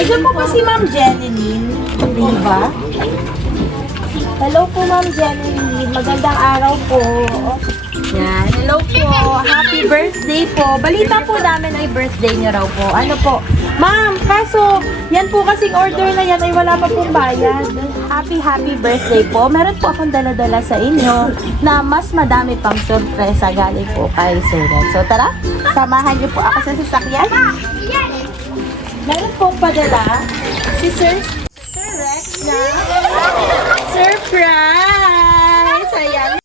Ito po ba si Ma'am Jeneline? Di ba? Hello po Ma'am Jeneline. Magandang araw po. Yan. Hello po. Happy birthday po. Balita po namin ay birthday niyo raw po. Ano po? Ma'am, kaso yan po kasing order na yan ay wala pa pong bayad. Happy birthday po. Meron po akong dala-dala sa inyo na mas madami pang sorpresa galing po kay Sir Rex. So tara, samahan niyo po ako sa sasakyan. Meron pong padala si Sir Rex na surprise! Ayan.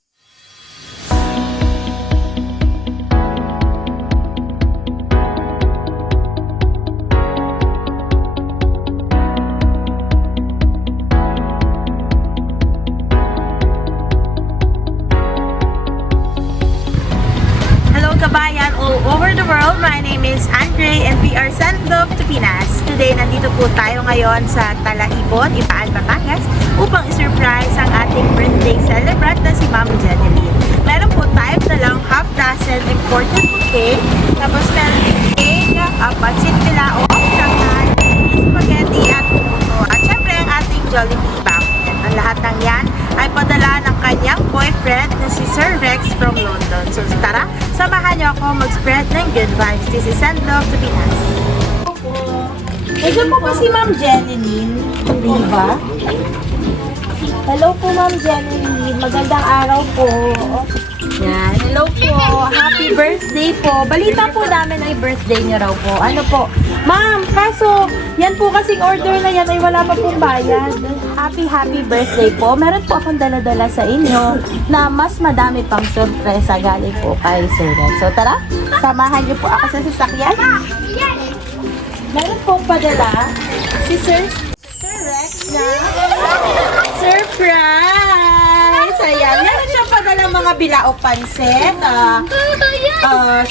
Kabayan all over the world. My name is Andre and we are Sandlove to Pinas. Today, nandito po tayo ngayon sa Talahibon, Ipaan, Batangas upang i-surprise ang ating birthday celebrant na si Ma'am Jeneline. Meron po tayo dalang half dozen imported bouquet. Tapos meron din cake, pansit bilao, shanghai, spaghetti at puto. At syempre ang ating Jollibee bucket. Ang lahat ng yan ay padala ng kanyang boyfriend na si Sir Rex from London. So tara, samahan niyo ako mag-spread ng good vibes. This is Sandlove to Pinas. Ito po ba si Ma'am Jeneline? Di ba? Hello po Ma'am Jeneline. Magandang araw po. Yan. Hello po. Happy birthday po. Balita po namin ay birthday niyo raw po. Ano po? Ma'am, kaso yan po kasing order na yan ay wala pa pong bayad. Happy birthday po. Meron po akong dala-dala sa inyo na mas madami pang sorpresa galing po kay Sir Rex. So tara, samahan niyo po ako sa sasakyan. Meron pong padala si Sir Rex na surprise! Ayan, meron siyang padala mga bilao pansit,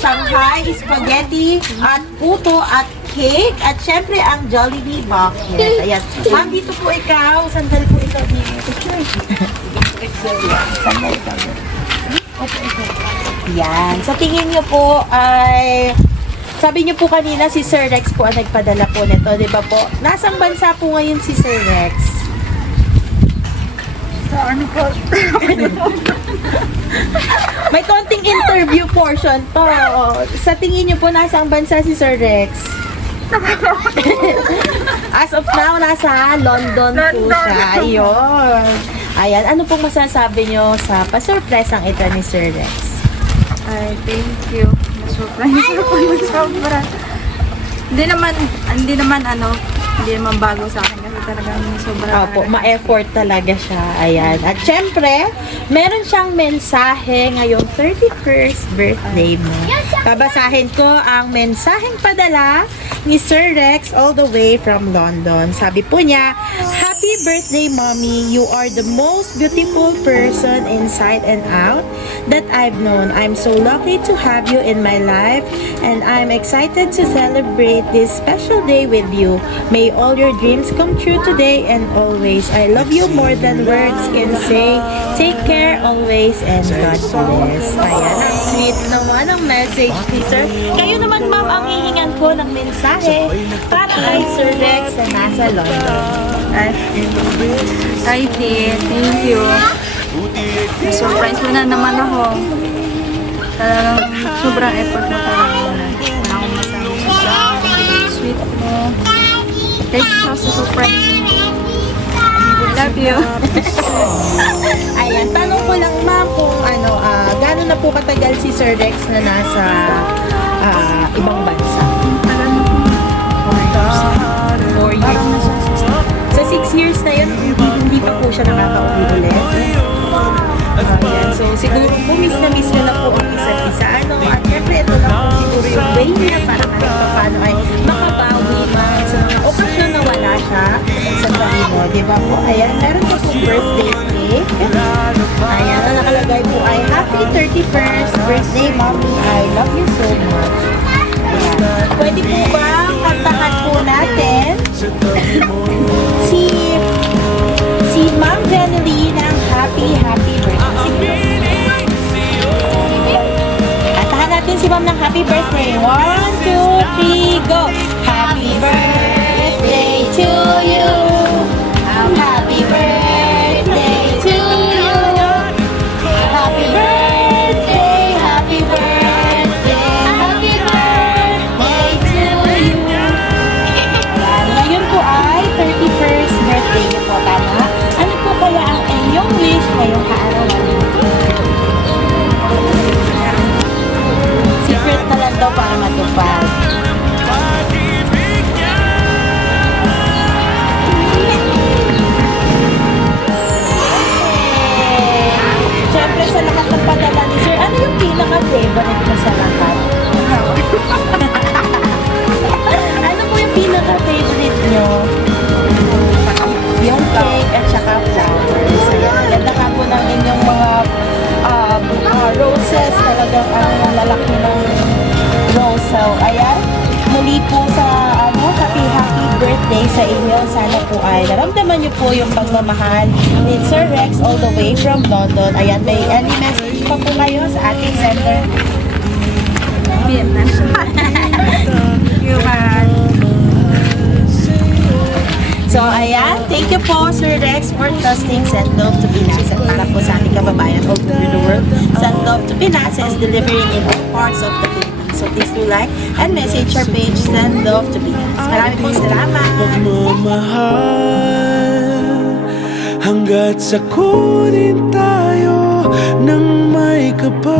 Shanghai, spaghetti, at puto, at cake, at syempre ang Jollibee bucket. Ayan. Ma'am, dito po ikaw. Sandal po ikaw dito. Sandal ikaw dito. Yan. Sa tingin niyo po ay sabi niyo po kanina si Sir Rex po ang nagpadala po nito, di ba po? Nasang bansa po ngayon si Sir Rex? Sa ano po? May konting interview portion to. Sa tingin niyo po nasang bansa si Sir Rex? As of now, nasa London po siya. Ayun. Ayan, ano pong masasabi niyo sa pa-surpresang ito ni Sir Rex? Ay, thank you. Surprise ako yung sobra. Hindi naman bago sa akin kasi talagang sobra. Opo, ma-effort talaga siya. Ayan. At syempre, meron siyang mensahe ngayong 31st birthday mo. Babasahin ko ang mensaheng padala ni Sir Rex all the way from London. Sabi po niya, Happy birthday, Mommy. You are the most beautiful person inside and out that I've known. I'm so lucky to have you in my life and I'm excited to celebrate this special day with you. May all your dreams come true today and always. I love you more than words can say. Take care always and God bless. Ayan, ang sweet naman ang message ni Sir. Kayo naman, Ma'am, ang hihingan ko ng mensahe para kay Sir Rex na nasa London. Ay, thank you. Surprise mo na naman ako. Talagang sobrang effort mo talaga. Wala akong masabi sa sweet mo. Thank you sa surprise. Love you. Ayan, tanong ko lang, Ma'am, kung gano'n na po katagal si Sir Rex na nasa ibang bansa? Tagal mo po. 4 years. Sa 6 years na yun, hindi pa po siya nakaka-uwi ulit. Ayan, so siguro po miss na po ang isa't isa. At syempre, ito lang po siguro yung way niya para kahit paano ay makabawi man sa mga okasyon na wala siya sa Talimo. Diba po? Ayan, meron po pong birthday cake. Ayan, ang nakalagay po ay Happy 31st birthday, Mommy. I love you so much. Ayan. Pwede po ba kantahan po natin si Ma'am Jeneline ng happy birthday. Kantahan natin si Ma'am ng happy birthday. 1, 2, 3, go! Happy birthday inyo yung cake at saka flowers. Ayan, ang ganda nga po ng inyong mga roses. Talagang ang lalaki ng rose. So, ayan. Muli po sa happy birthday sa inyo. Sana po ay naramdaman niyo po yung pagmamahal ni Sir Rex all the way from London. Ayan, may any message pa po kayo sa ating sender? Vietnam. Human. So, ayan. Thank you po, Sir Rex, for trusting Send Love to Pinas. At para po sa ating kababayan all over the world, Send Love to Pinas is delivering in all parts of the Philippines. So, please do like and message our page, Send Love to Pinas. Maraming po salamat. Pagmamahal hanggat sa kunin tayo ng may kapal.